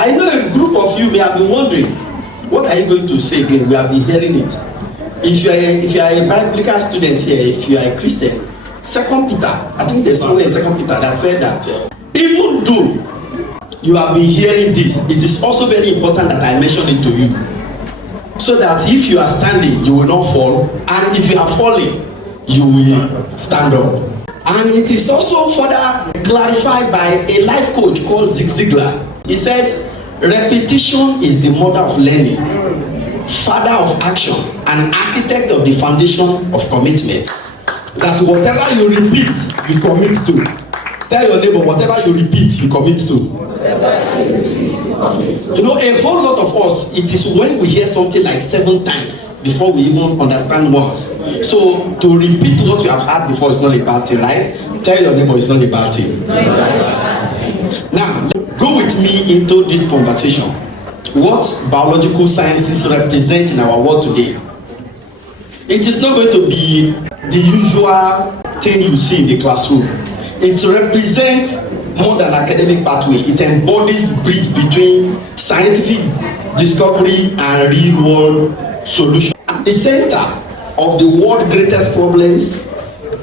I know a group of you may have been wondering, what are you going to say again? We have been hearing it. If you are a biblical student here, if you are a Christian, 2 Peter, I think there's somewhere in 2 Peter that said that even though you have been hearing this, it is also very important that I mention it to you, so that if you are standing, you will not fall, and if you are falling, you will stand up. And it is also further clarified by a life coach called Zig Ziglar. He said, repetition is the mother of learning, father of action, and architect of the foundation of commitment. That whatever you repeat, you commit to. Tell your neighbor, whatever you repeat, you commit to. You know, a whole lot of us, it is when we hear something like 7 times before we even understand once. So to repeat what you have heard before is not a bad thing, right? Tell your neighbor it's not a bad thing. Now, go with me into this conversation. What biological sciences represent in our world today. It is not going to be the usual thing you see in the classroom. It represents more than academic pathway. It embodies bridge between scientific discovery and real world solution. At the center of the world's greatest problems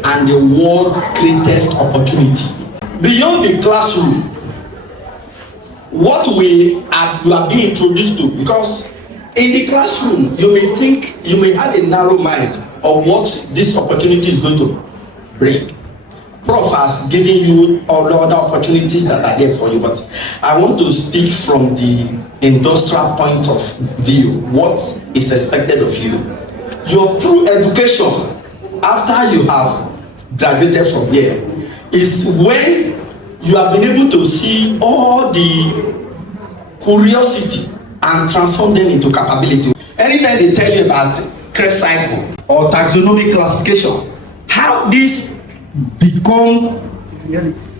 and the world's greatest opportunity. Beyond the classroom, what you are being introduced to, because in the classroom you may have a narrow mind of what this opportunity is going to bring. Prof has given you all the other opportunities that are there for you, but I want to speak from the industrial point of view. What is expected of you? Your true education after you have graduated from here is when you have been able to see all the curiosity and transform them into capability. Anytime they tell you about Krebs cycle or taxonomic classification, how this become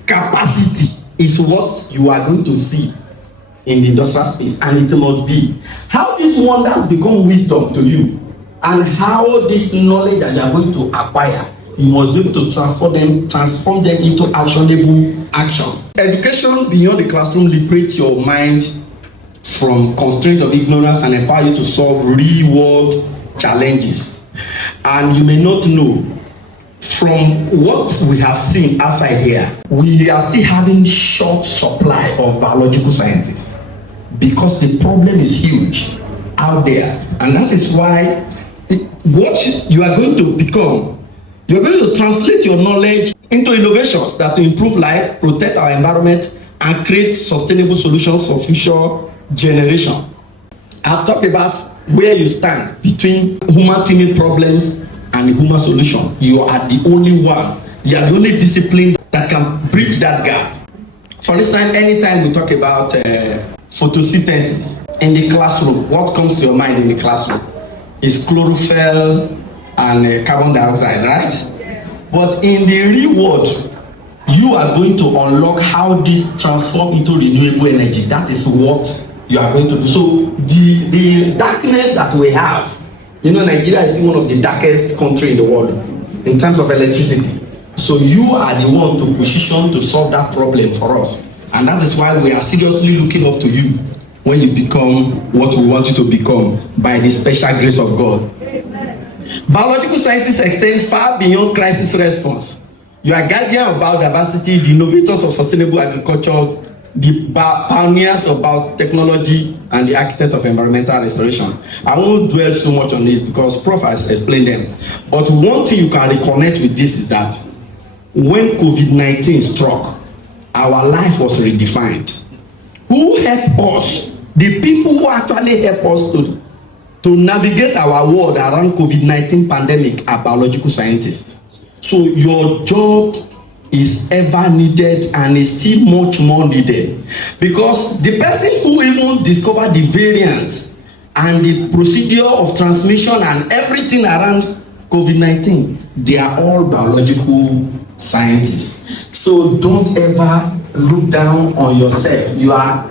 capacity is what you are going to see in the industrial space, and it must be how these wonders become wisdom to you, and how this knowledge that you are going to acquire, you must be able to transform them into actionable action. Education beyond the classroom liberates your mind from constraint of ignorance and empower you to solve real world challenges. And you may not know, from what we have seen outside here, we are still having short supply of biological scientists because the problem is huge out there. And that is why what you are going to become, you're going to translate your knowledge into innovations that will improve life, protect our environment, and create sustainable solutions for future generations. I've talked about where you stand between human teaming problems and human solution. You are the only one. You are the only discipline that can bridge that gap. For instance, anytime we talk about photosynthesis in the classroom, what comes to your mind in the classroom is chlorophyll and carbon dioxide, right? But in the real world, you are going to unlock how this transforms into renewable energy. That is what you are going to do. So the darkness that we have, you know, Nigeria is still one of the darkest countries in the world in terms of electricity. So you are the one to position to solve that problem for us. And that is why we are seriously looking up to you when you become what we want you to become by the special grace of God. Biological sciences extend far beyond crisis response. You are guardian of biodiversity, the innovators of sustainable agriculture, the pioneers of biotechnology, and the architect of environmental restoration. I won't dwell so much on this because Prof has explained them. But one thing you can reconnect with this is that when COVID-19 struck, our life was redefined. Who helped us? The people who actually helped us to navigate our world around COVID-19 pandemic are biological scientists. So your job is ever needed and is still much more needed, because the person who even discovered the variant and the procedure of transmission and everything around COVID-19, they are all biological scientists. So don't ever look down on yourself. You are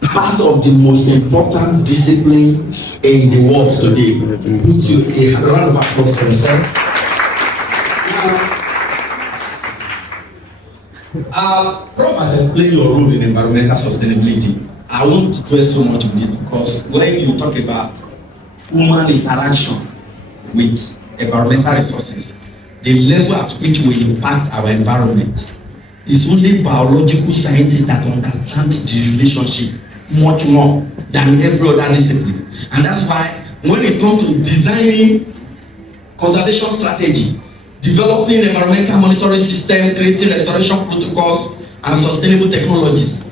part of the most important discipline in the world today. Put you a round of applause for yourself. Prof has explained your role in environmental sustainability. I won't dwell so much on it because when you talk about human interaction with environmental resources, the level at which we impact our environment, is only biological scientists that understand the relationship much more than every other discipline. And that's why when it comes to designing conservation strategy, developing environmental monitoring system, creating restoration protocols, and sustainable technologies,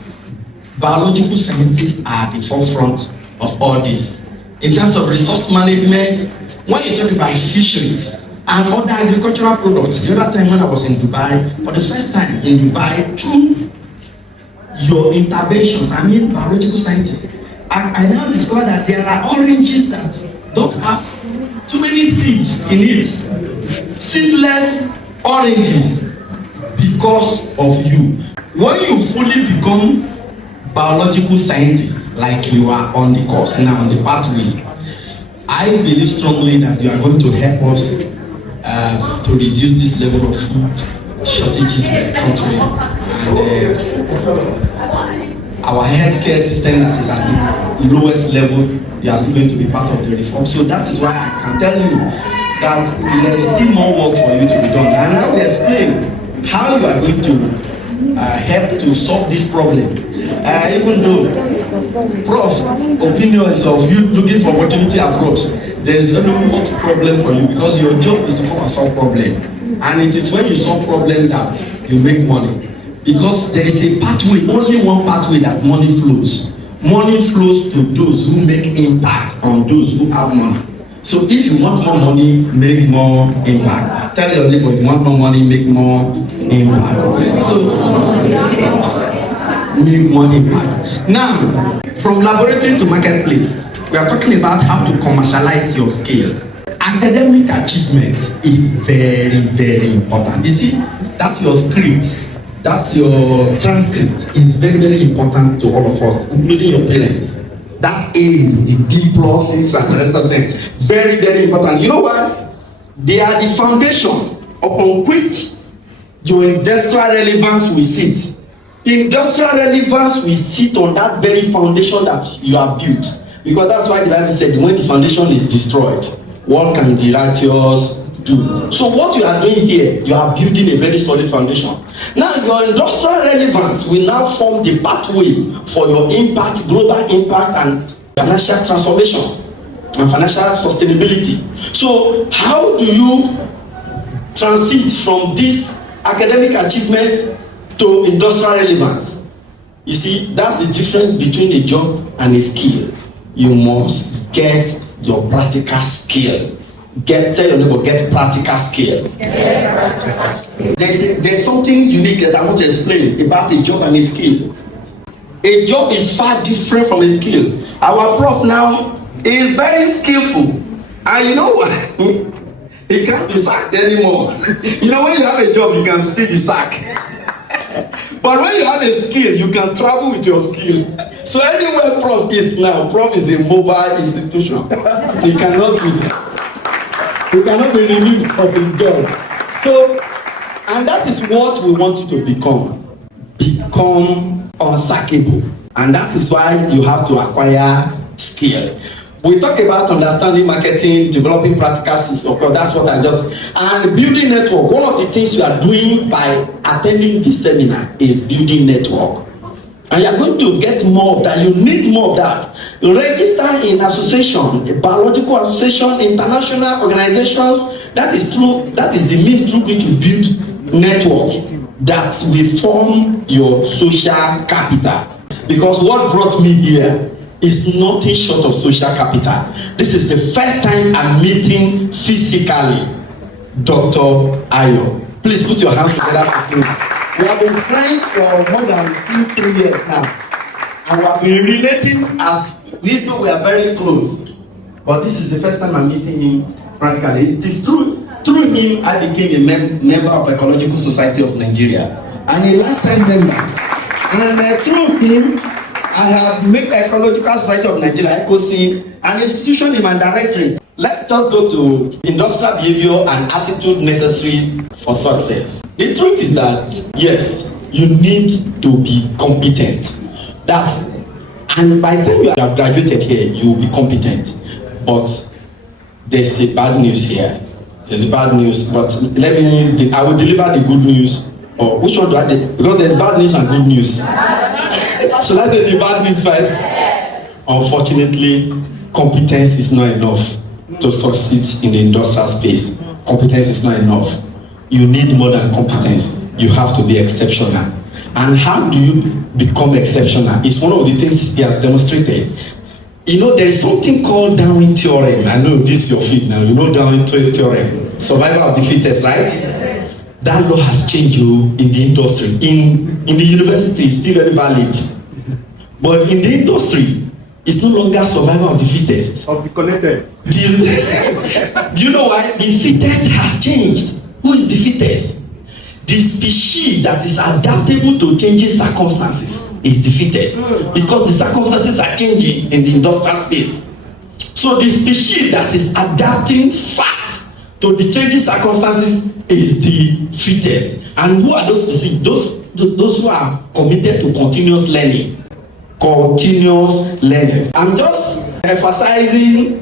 biological scientists are at the forefront of all this. In terms of resource management, when you talk about fisheries and other agricultural products, the other time when I was in Dubai, for the first time in Dubai, through your interventions, I mean biological scientists, I now discovered that there are oranges that don't have too many seeds in it. Seedless oranges because of you. When you fully become biological scientist, like you are on the course now, on the pathway, I believe strongly that you are going to help us to reduce this level of food shortages in the country, and our healthcare system that is at the lowest level, you are still going to be part of the reform. So that is why I can tell you that there is still more work for you to be done. And now we explain how you are going to help to solve this problem. Even though Prof opinions of you looking for opportunity abroad, there is only one problem for you because your job is to come and solve problem. And it is when you solve problem that you make money. Because there is a pathway, only one pathway that money flows. Money flows to those who make impact on those who have money. So if you want more money, make more impact. Tell your neighbor, if you want more money, make more impact. So make more impact. Now, from laboratory to marketplace, we are talking about how to commercialize your skill. Academic achievement is very, very important. You see, that's your script. That's your transcript is very, very important to all of us, including your parents. That is the B pluses and the rest of them. Very, very important. You know what? They are the foundation upon which your industrial relevance will sit. Industrial relevance will sit on that very foundation that you have built. Because that's why the Bible said when the foundation is destroyed, what can the righteous do? So what you are doing here, you are building a very solid foundation. Now your industrial relevance will now form the pathway for your impact, global impact, and financial transformation and financial sustainability. So how do you transit from this academic achievement to industrial relevance? You see, that's the difference between a job and a skill. You must get your practical skill. Tell your neighbor, get practical skill. There's something unique that I want to explain about a job and a skill. A job is far different from a skill. Our prof now is very skillful. And you know what? He can't be sacked anymore. You know, when you have a job, you can still be sacked. But when you have a skill, you can travel with your skill. So anywhere prof is now, prof is a mobile institution. He cannot be there. He cannot be removed from his job. So, and that is what we want you to become. Become unsackable. And that is why you have to acquire skill. We talk about understanding marketing, developing practical systems. Okay, that's what I just... And building network. One of the things you are doing by attending this seminar is building network. And you are going to get more of that. You need more of that. Register in association, a biological association, international organizations. That is true. That is the means through which you build network that will form your social capital. Because what brought me here is nothing short of social capital. This is the first time I'm meeting physically Dr. Ayo. Please put your hands together for him. We have been friends for more than 2-3 years now. And we have been relating as we know we are very close. But this is the first time I'm meeting him practically. It is through him I became a member of Ecological Society of Nigeria. And a lifetime member. And through him, I have made Ecological Society of Nigeria, ECOSI, an institution in my directorate. Let's just go to industrial behavior and attitude necessary for success. The truth is that, yes, you need to be competent. That's And by the time you have graduated here, you will be competent. But there's a bad news here. There's a bad news, but I will deliver the good news. Or which one do I do? Because there's bad news and good news. Shall I take the bad news first? Unfortunately, competence is not enough to succeed in the industrial space. Competence is not enough. You need more than competence. You have to be exceptional. And how do you become exceptional? It's one of the things he has demonstrated. You know, there is something called Darwin theorem. I know this is your field now. You know Darwin theorem. Survival of the fittest, right? That law has changed you in the industry. In the university, it's still very valid. But in the industry, it's no longer survival of the fittest. Of the connected. Do you know why? The fittest has changed. Who is the fittest? The species that is adaptable to changing circumstances is the fittest. Because the circumstances are changing in the industrial space. So the species that is adapting fast to the changing circumstances is the fittest. And who are those species? Those who are committed to continuous learning. Continuous learning. I'm just emphasizing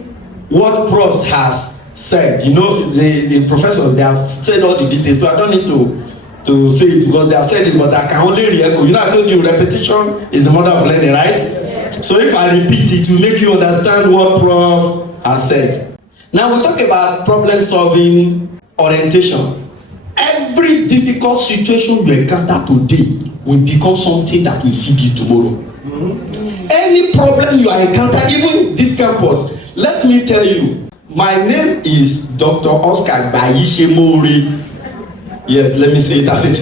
what Prost has said. You know, the professors, they have said all the details, so I don't need to say it because they have said it, but I can only re-echo. You know, I told you repetition is the mother of learning, right? So if I repeat it, will make you understand what Prof has said. Now we talk about problem solving orientation. Every difficult situation you encounter today will become something that will feed you tomorrow. Any problem you encounter, even this campus, let me tell you, my name is Dr. Oscar Gbayisemore. Yes, let me say it as it.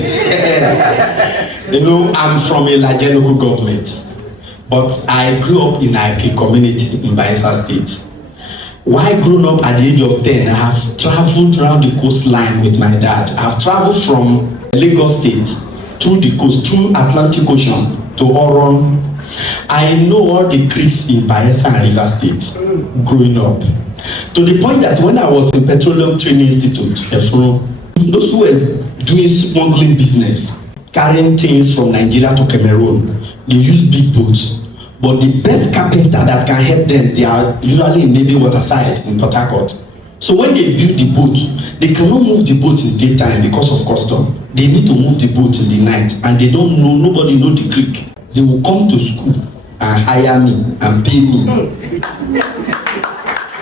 You know, I'm from a large local government, but I grew up in a community in Bayelsa State. While growing up at the age of 10, I have traveled around the coastline with my dad. I've traveled from Lagos State through the coast, through Atlantic Ocean to Oron. I know all the creeks in Bayelsa and River State growing up. To the point that when I was in Petroleum Training Institute, those who were doing smuggling business, carrying things from Nigeria to Cameroon, they use big boats. But the best carpenter that can help them, they are usually in Navy Waterside in Port Harcourt. So when they build the boat, they cannot move the boat in daytime because of custom. They need to move the boat in the night, and they don't know, nobody knows the creek. They will come to school and hire me and pay me.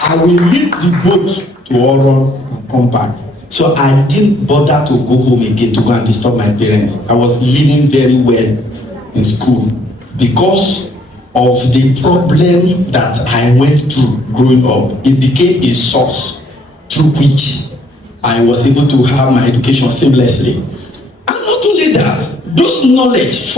I will leave the boat to Oro and come back. So I didn't bother to go home again to go and disturb my parents. I was living very well in school because of the problem that I went through growing up. It became a source through which I was able to have my education seamlessly. And not only that, those knowledge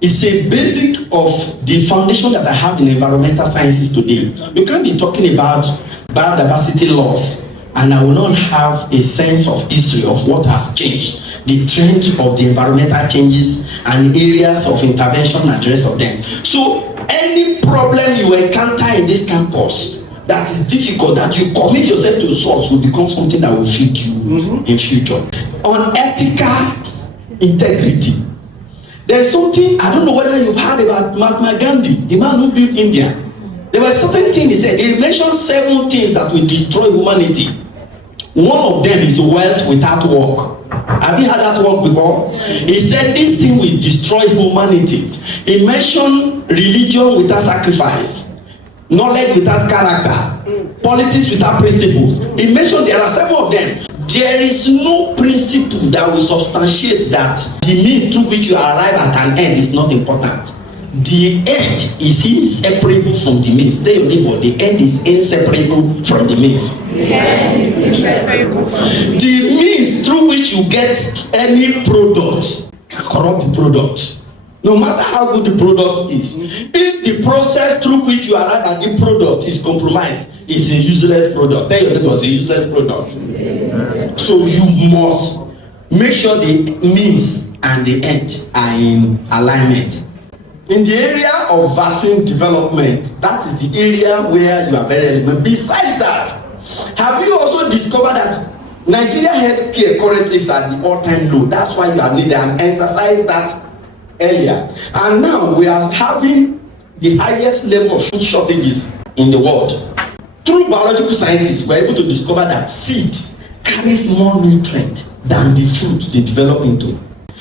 is a basic of the foundation that I have in environmental sciences today. You can't be talking about biodiversity loss and I will not have a sense of history of what has changed, the trend of the environmental changes and areas of intervention and the rest of them. So any problem you encounter in this campus that is difficult, that you commit yourself to solve, will become something that will feed you in future. On ethical integrity, there's something, I don't know whether you've heard about Mahatma Gandhi, the man who built India. There were certain things he said. He mentioned 7 things that will destroy humanity. One of them is wealth without work. Have you heard that word before? He said this thing will destroy humanity. He mentioned religion without sacrifice, knowledge without character, politics without principles. He mentioned there are 7 of them. There is no principle that will substantiate that the means through which you arrive at an end is not important. The end is inseparable from the means. Tell your neighbor, the end is inseparable from the means. The end is inseparable from the means. The means through which you get any product can corrupt the product. No matter how good the product is. If the process through which you arrive at the product is compromised, it's a useless product. Tell your neighbor, it's a useless product. So you must make sure the means and the end are in alignment. In the area of vaccine development, that is the area where you are very relevant. Besides that, have you also discovered that Nigeria healthcare currently is at the all-time low? That's why you are needed, and emphasize that earlier. And now we are having the highest level of food shortages in the world. Through biological scientists, we're able to discover that seed carries more nutrient than the fruit they develop into.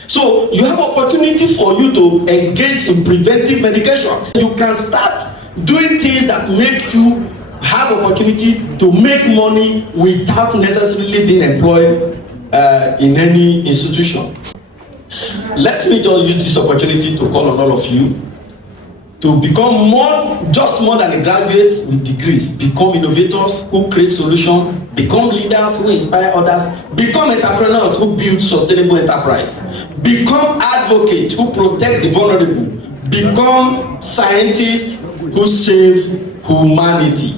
So you have opportunity for you to engage in preventive medication. You can start doing things that make you have opportunity to make money without necessarily being employed in any institution. Let me just use this opportunity to call on all of you to become just more than a graduate with degrees. Become innovators who create solutions, become leaders who inspire others, become entrepreneurs who build sustainable enterprise, become advocates who protect the vulnerable, become scientists who save humanity.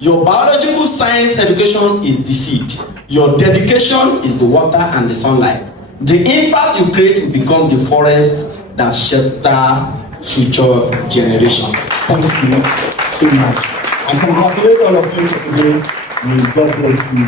Your biological science education is the seed. Your dedication is the water and the sunlight. The impact you create will become the forest that shelter future generations. Thank you so much. And congratulate all of you for today. May God bless you.